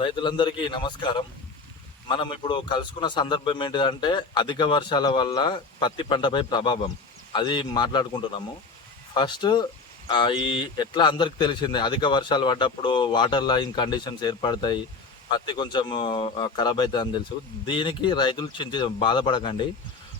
రైతులందరికీ నమస్కారం. మనం ఇప్పుడు కలుసుకున్న సందర్భం ఏంటిదంటే అధిక వర్షాల వల్ల పత్తి పంటపై ప్రభావం. అది మాట్లాడుకుంటున్నాము. ఫస్ట్ ఈ ఎట్లా అందరికి తెలిసిందే అధిక వర్షాలు పడ్డప్పుడు వాటర్ లైన్ కండిషన్స్ ఏర్పడతాయి పత్తి కొంచెం ఖరాబ్ అవుతుంది అని తెలుసు. దీనికి రైతులు చింత బాధపడకండి.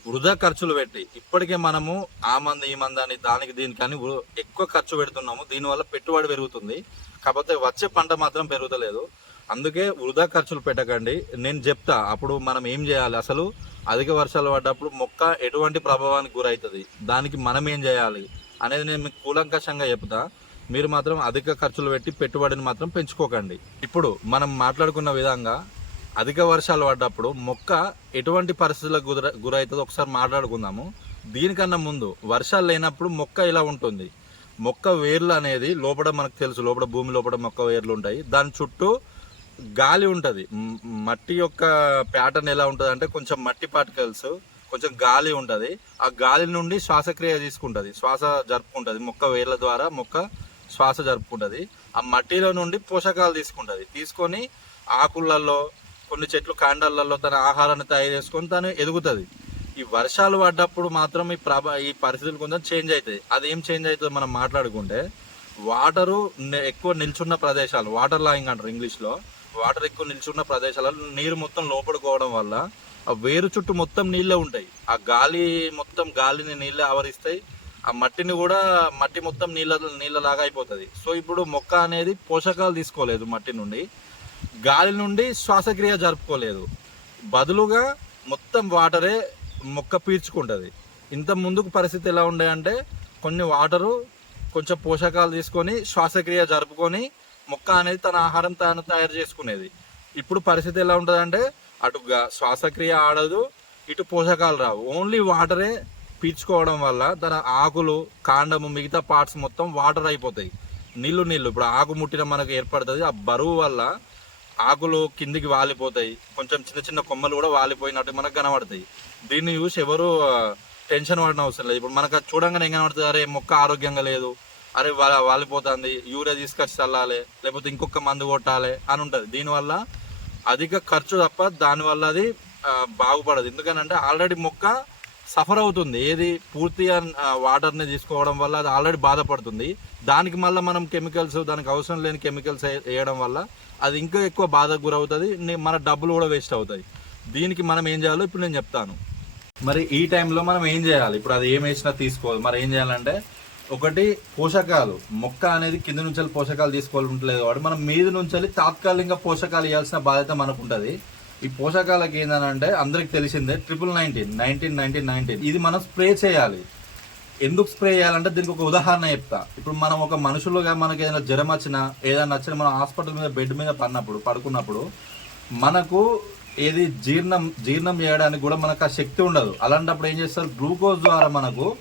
వృధా ఖర్చులు పెట్టి ఇప్పటికే మనము ఆ మంది ఈ మంది అని దానికి దీనికి అని ఎక్కువ ఖర్చు పెడుతున్నాము. దీనివల్ల పెట్టుబడి పెరుగుతుంది. కాకపోతే వచ్చే పంట మాత్రం పెరుగుతలేదు. అందుకే వృధా ఖర్చులు పెట్టకండి. నేను చెప్తా అప్పుడు మనం ఏం చేయాలి? అసలు అధిక వర్షాలు పడ్డప్పుడు మొక్క ఎటువంటి ప్రభావానికి గురవుతుంది దానికి మనం ఏం చేయాలి? అనేది నేను మీకు కూలంకషంగా చెప్తా. మీరు మాత్రం అధిక ఖర్చులు పెట్టి పెట్టుబడిని మాత్రం పెంచుకోకండి. ఇప్పుడు మనం మాట్లాడుకున్న విధంగా అధిక వర్షాలు పడ్డప్పుడు మొక్క ఎటువంటి పరిస్థితులకు గుర గురవుతుందో ఒకసారి మాట్లాడుకుందాము. దీనికన్నా ముందు వర్షాలు లేనప్పుడు మొక్క ఇలా ఉంటుంది? మొక్క వేర్లు అనేది లోపల మనకు తెలుసు. లోపల భూమి లోపల మొక్క వేర్లు ఉంటాయి. దాని చుట్టూ గాలి ఉంటుంది. మట్టి యొక్క ప్యాటర్న్ ఎలా ఉంటుంది అంటే కొంచెం మట్టి పార్టికల్స్ కొంచెం గాలి ఉంటుంది. ఆ గాలి నుండి శ్వాసక్రియ తీసుకుంటుంది. శ్వాస జరుపుకుంటుంది. మొక్క వేర్ల ద్వారా మొక్క శ్వాస జరుపుకుంటుంది. ఆ మట్టిలో నుండి పోషకాలు తీసుకుంటుంది. తీసుకొని ఆకులలో కొన్ని చెట్లు కాండాలలో తన ఆహారాన్ని తయారు చేసుకొని తను ఎదుగుతుంది. ఈ వర్షాలు పడ్డప్పుడు మాత్రం ఈ ప్రభా ఈ పరిస్థితులు కొంచెం చేంజ్ అవుతాయి అది ఏం చేంజ్ అవుతుందో మనం మాట్లాడుకుంటే వాటరు ఎక్కువ నిల్చున్న ప్రదేశాలు వాటర్ లాయింగ్ అంటారు ఇంగ్లీష్లో. వాటర్ ఎక్కువ నిల్చున్న ప్రదేశాలలో నీరు మొత్తం లోపడుకోవడం వల్ల ఆ వేరు చుట్టూ మొత్తం నీళ్ళే ఉంటాయి. ఆ గాలి మొత్తం గాలిని నీళ్ళే ఆవరిస్తాయి. ఆ మట్టిని కూడా మట్టి మొత్తం నీళ్ళ నీళ్ళలాగా అయిపోతుంది. సో ఇప్పుడు మొక్క అనేది పోషకాలు తీసుకోలేదు మట్టి నుండి. గాలి నుండి శ్వాసక్రియ జరుపుకోలేదు. బదులుగా మొత్తం వాటరే మొక్క పీల్చుకుంటుంది. ఇంత ముందుకు పరిస్థితి ఎలా ఉండే అంటే కొన్ని వాటరు కొంచెం పోషకాలు తీసుకొని శ్వాసక్రియ జరుపుకొని మొక్క అనేది తన ఆహారం తాను తయారు చేసుకునేది. ఇప్పుడు పరిస్థితి ఎలా ఉంటుందంటే అటు శ్వాసక్రియ ఆడదు ఇటు పోషకాలు రావు. ఓన్లీ వాటరే పీల్చుకోవడం వల్ల తన ఆకులు కాండము మిగతా పార్ట్స్ మొత్తం వాటర్ అయిపోతాయి. నీళ్ళు నీళ్ళు. ఇప్పుడు ఆకు ముట్టిన మనకు ఏర్పడుతుంది. ఆ బరువు వల్ల ఆకులు కిందికి వాలిపోతాయి. కొంచెం చిన్న చిన్న కొమ్మలు కూడా వాలిపోయినట్టు మనకు కనబడతాయి. దీన్ని చూసి ఎవరు టెన్షన్ పడిన అవసరం లేదు. ఇప్పుడు మనకు చూడంగానే ఏం కనబడుతుంది? అరే మొక్క ఆరోగ్యంగా లేదు. అరే వాళ్ళ వాలిపోతుంది యూరియా తీసుకొచ్చి చల్లాలి లేకపోతే ఇంకొక మందు కొట్టాలి అని ఉంటుంది. దీనివల్ల అధిక ఖర్చు తప్ప దానివల్ల అది బాగుపడదు. ఎందుకనంటే ఆల్రెడీ మొక్క సఫర్ అవుతుంది. ఏది పూర్తిగా వాటర్ని తీసుకోవడం వల్ల అది ఆల్రెడీ బాధపడుతుంది. దానికి మళ్ళీ మనం కెమికల్స్ దానికి అవసరం లేని కెమికల్స్ వేయడం వల్ల అది ఇంకా ఎక్కువ బాధకు గురవుతుంది. మన డబ్బులు కూడా వేస్ట్ అవుతాయి. దీనికి మనం ఏం చేయాలో ఇప్పుడు నేను చెప్తాను. మరి ఈ టైంలో మనం ఏం చేయాలి? ఇప్పుడు అది ఏం వేసినా తీసుకోవాలి. మరి ఏం చేయాలంటే ఒకటి పోషకాలు. మొక్క అనేది కింద నుంచి పోషకాలు తీసుకోవాలి ఉంటలేదు కాబట్టి మనం మీద నుంచి తాత్కాలికంగా పోషకాలు ఇవ్వాల్సిన బాధ్యత మనకు ఉంటుంది ఈ పోషకాలకి ఏంటంటే అందరికి తెలిసిందే triple nineteen nineteen nineteen nineteen. ఇది మనం స్ప్రే చేయాలి. ఎందుకు స్ప్రే చేయాలంటే దీనికి ఒక ఉదాహరణ చెప్తా. ఇప్పుడు మనం ఒక మనుషులుగా మనకి ఏదైనా జ్వరం వచ్చినా ఏదైనా వచ్చినా మనం హాస్పిటల్ మీద బెడ్ మీద పడినప్పుడు పడుకున్నప్పుడు మనకు ఏది జీర్ణం జీర్ణం చేయడానికి కూడా మనకు ఆ శక్తి ఉండదు. అలాంటప్పుడు ఏం చేస్తారు? గ్లూకోజ్ ద్వారా మనకు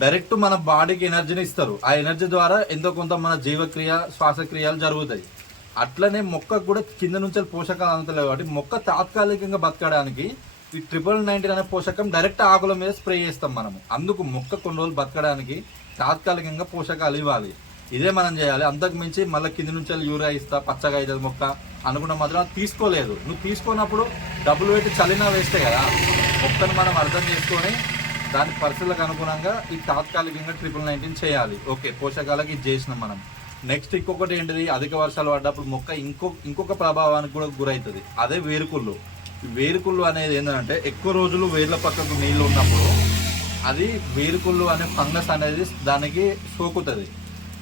డైరెక్ట్ మన బాడీకి ఎనర్జీని ఇస్తారు. ఆ ఎనర్జీ ద్వారా ఎంతో కొంత మన జీవక్రియ శ్వాసక్రియాలు జరుగుతాయి. అట్లనే మొక్కకు కూడా కింద నుంచి పోషకాలు అందుతలేవు కాబట్టి మొక్క తాత్కాలికంగా బతకడానికి ఈ ట్రిపుల్ నైన్టీన్ అనే పోషకం డైరెక్ట్ ఆకుల మీద స్ప్రే చేస్తాం మనము. అందుకు మొక్క కొన్ని రోజులు బతకడానికి తాత్కాలికంగా పోషకాలు ఇవ్వాలి. ఇదే మనం చేయాలి. అంతకు మించి మళ్ళీ కింద నుంచి యూరియా ఇస్తా పచ్చగా అవుతుంది మొక్క అనుకున్న మాత్రం తీసుకోలేదు. నువ్వు తీసుకున్నప్పుడు డబ్బులు పెట్టి చలినా వేస్తే కదా మొక్కను మనం అర్థం చేసుకొని దాని పరిస్థితులకు అనుగుణంగా ఈ తాత్కాలికంగా ట్రిపుల్ నైన్టీన్ చేయాలి. ఓకే పోషకాలకి ఇది చేసినాం మనం. నెక్స్ట్ ఇంకొకటి ఏంటిది? అధిక వర్షాలు పడ్డప్పుడు మొక్క ఇంకో ఇంకొక ప్రభావానికి కూడా గురవుతుంది అదే వేరుకుళ్ళు. వేరుకుళ్ళు అనేది ఏంటంటే ఎక్కువ రోజులు వేర్ల పక్కకు నీళ్ళు ఉన్నప్పుడు అది వేరుకుళ్ళు అనే ఫంగస్ అనేది దానికి సోకుతుంది.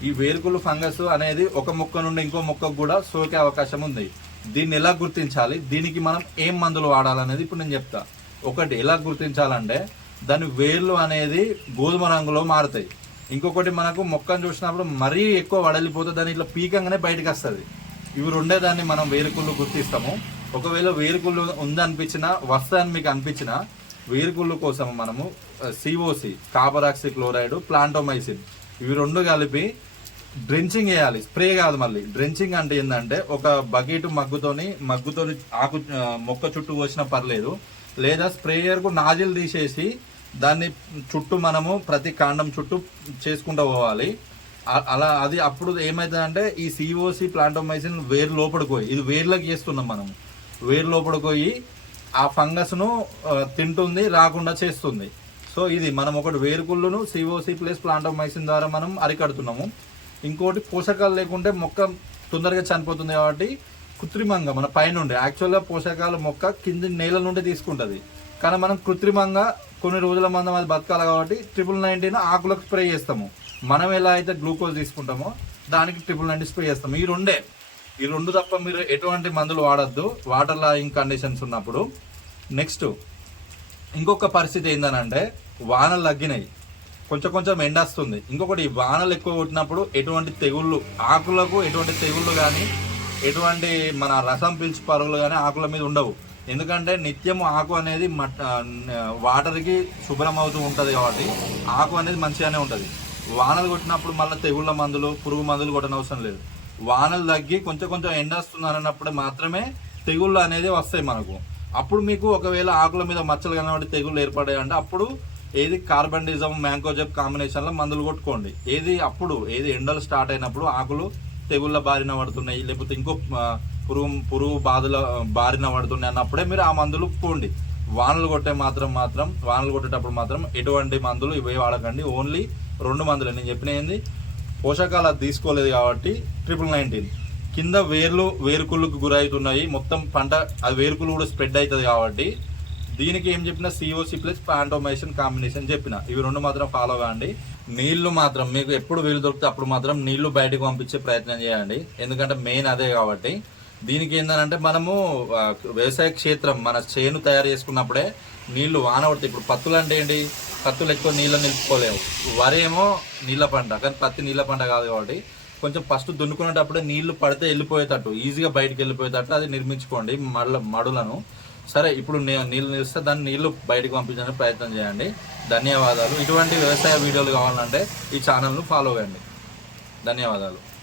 ఈ వేరుకుళ్ళు ఫంగస్ అనేది ఒక మొక్క నుండి ఇంకో మొక్కకు కూడా సోకే అవకాశం ఉంది. దీన్ని ఎలా గుర్తించాలి? దీనికి మనం ఏం మందులు వాడాలనేది ఇప్పుడు నేను చెప్తా. ఒకటి ఎలా గుర్తించాలంటే దాని వేర్లు అనేది గోధుమ రంగులో మారుతాయి. ఇంకొకటి మనకు మొక్కను చూసినప్పుడు మరీ ఎక్కువ వడలిపోతే దాని ఇట్లా పీకంగానే బయటకు వస్తుంది. ఇవి రెండే దాన్ని మనం వేరుకుళ్ళు గుర్తిస్తాము. ఒకవేళ వేరుకుళ్ళు ఉందనిపించినా వస్తాయని మీకు అనిపించినా వేరుకుళ్ళు కోసం మనము సిఓసి కాపరాక్సి క్లోరైడ్ ప్లాంటోమైసిన్ ఇవి రెండు కలిపి డ్రెంచింగ్ వేయాలి స్ప్రే కాదు మళ్ళీ. డ్రెంచింగ్ అంటే ఏంటంటే ఒక బకెట్ మగ్గుతోని మగ్గుతోని ఆకు మొక్క చుట్టూ పోసినా పర్లేదు. లేదా స్ప్రేయర్కు నాజిల్ తీసేసి దాన్ని చుట్టూ మనము ప్రతి కాండం చుట్టూ చేసుకుంటూ పోవాలి. అలా అది అప్పుడు ఏమవుతుందంటే ఈ సిఓసి ప్లాంటోమైసిన్ వేరు లోపలికి పోయి ఇది వేర్లోకి చేస్తున్నాం మనం వేరు లోపలికి పోయి ఆ ఫంగస్ను తింటుంది రాకుండా చేస్తుంది. సో ఇది మనం ఒకటి వేరుకుళ్ళును సిఓసి ప్లస్ ప్లాంటోమైసిన్ ద్వారా మనం అరికడుతున్నాము. ఇంకోటి పోషకాలు లేకుంటే మొక్క తొందరగా చనిపోతుంది కాబట్టి కృత్రిమంగా మన పైనుండి. యాక్చువల్గా పోషకాలు మొక్క కింది నేల నుండి తీసుకుంటుంది. కానీ మనం కృత్రిమంగా కొన్ని రోజుల మందం అది బతకాలి కాబట్టి ట్రిపుల్ నైన్టీన్ ఆకులకు స్ప్రే చేస్తాము. మనం ఎలా అయితే గ్లూకోజ్ తీసుకుంటామో దానికి ట్రిపుల్ నైన్టీ స్ప్రే చేస్తాం. ఈ రెండే. ఈ రెండు తప్ప మీరు ఎటువంటి మందులు వాడద్దు. వాటర్ లాయింగ్ కండిషన్స్ ఉన్నప్పుడు. నెక్స్ట్ ఇంకొక పరిస్థితి ఏంటనంటే వానలు తగ్గినాయి. కొంచెం కొంచెం ఎండ వస్తుంది. ఇంకొకటి వానలు ఎక్కువ కొట్టినప్పుడు ఎటువంటి తెగుళ్ళు ఆకులకు ఎటువంటి తెగుళ్ళు కానీ ఎటువంటి మన రసం పీల్చి పరుగులు కానీ ఆకుల మీద ఉండవు. ఎందుకంటే నిత్యం ఆకు అనేది మట్ వాటర్కి శుభ్రం అవుతూ ఉంటుంది కాబట్టి ఆకు అనేది మంచిగానే ఉంటుంది. వానలు కొట్టినప్పుడు మళ్ళీ తెగుళ్ళ మందులు పురుగు మందులు కొట్టని అవసరం లేదు. వానలు తగ్గి కొంచెం కొంచెం ఎండ వస్తున్నారు అన్నప్పుడు మాత్రమే తెగుళ్ళు అనేది వస్తాయి మనకు. అప్పుడు మీకు ఒకవేళ ఆకుల మీద మచ్చలు కనబడి తెగుళ్ళు ఏర్పడాయి అంటే అప్పుడు ఏది కార్బండిజం మ్యాంకోజెబ్ కాంబినేషన్లో మందులు కొట్టుకోండి. ఏది అప్పుడు ఏది ఎండలు స్టార్ట్ అయినప్పుడు ఆకులు తెగుళ్ళ బారిన పడుతున్నాయి లేకపోతే ఇంకో పురుగు పురుగు బాధల బారిన పడుతున్నాయి అన్నప్పుడే మీరు ఆ మందులు పోండి. వానలు కొట్టే మాత్రం మాత్రం వానలు కొట్టేటప్పుడు మాత్రం ఎటువంటి మందులు ఇవే వాడకండి. ఓన్లీ రెండు మందులు. నేను చెప్పిన ఏంది? పోషకాలు అది తీసుకోలేదు కాబట్టి ట్రిపుల్ నైన్టీన్. కింద వేర్లు వేరుకుళ్ళకు గురవుతున్నాయి. మొత్తం పంట అది వేరుకులు కూడా స్ప్రెడ్ అవుతుంది కాబట్టి దీనికి ఏం చెప్పిన సిఓసి ప్లస్ పాంటోమైసిన్ కాంబినేషన్ చెప్పిన. ఇవి రెండు మాత్రం ఫాలో కాండి. నీళ్ళు మాత్రం మీకు ఎప్పుడు వీలు దొరికితే అప్పుడు మాత్రం నీళ్ళు బయటకు పంపించే ప్రయత్నం చేయండి. ఎందుకంటే మెయిన్ అదే కాబట్టి. దీనికి ఏంటంటే మనము వ్యవసాయ క్షేత్రం మన చేను తయారు చేసుకున్నప్పుడే నీళ్ళు వాన ఇప్పుడు పత్తులు అంటే ఏంటి? పత్తులు ఎక్కువ నీళ్ళు నిలుపుకోలేవు. వరి ఏమో నీళ్ళ పంట కానీ పత్తి నీళ్ళ పంట కాదు కాబట్టి. కొంచెం ఫస్ట్ దున్నుకునేటప్పుడే నీళ్ళు పడితే వెళ్ళిపోయేటట్టు ఈజీగా బయటకు వెళ్ళిపోయేటట్టు అది నిర్మించుకోండి మళ్ళ మడులను. సరే ఇప్పుడు నీళ్ళు నిలిస్తే దాన్ని నీళ్ళు బయటకు పంపించడానికి ప్రయత్నం చేయండి. ధన్యవాదాలు. ఇటువంటి వ్యవసాయ వీడియోలు కావాలంటే ఈ ఛానల్ను ఫాలో అవ్వండి. ధన్యవాదాలు.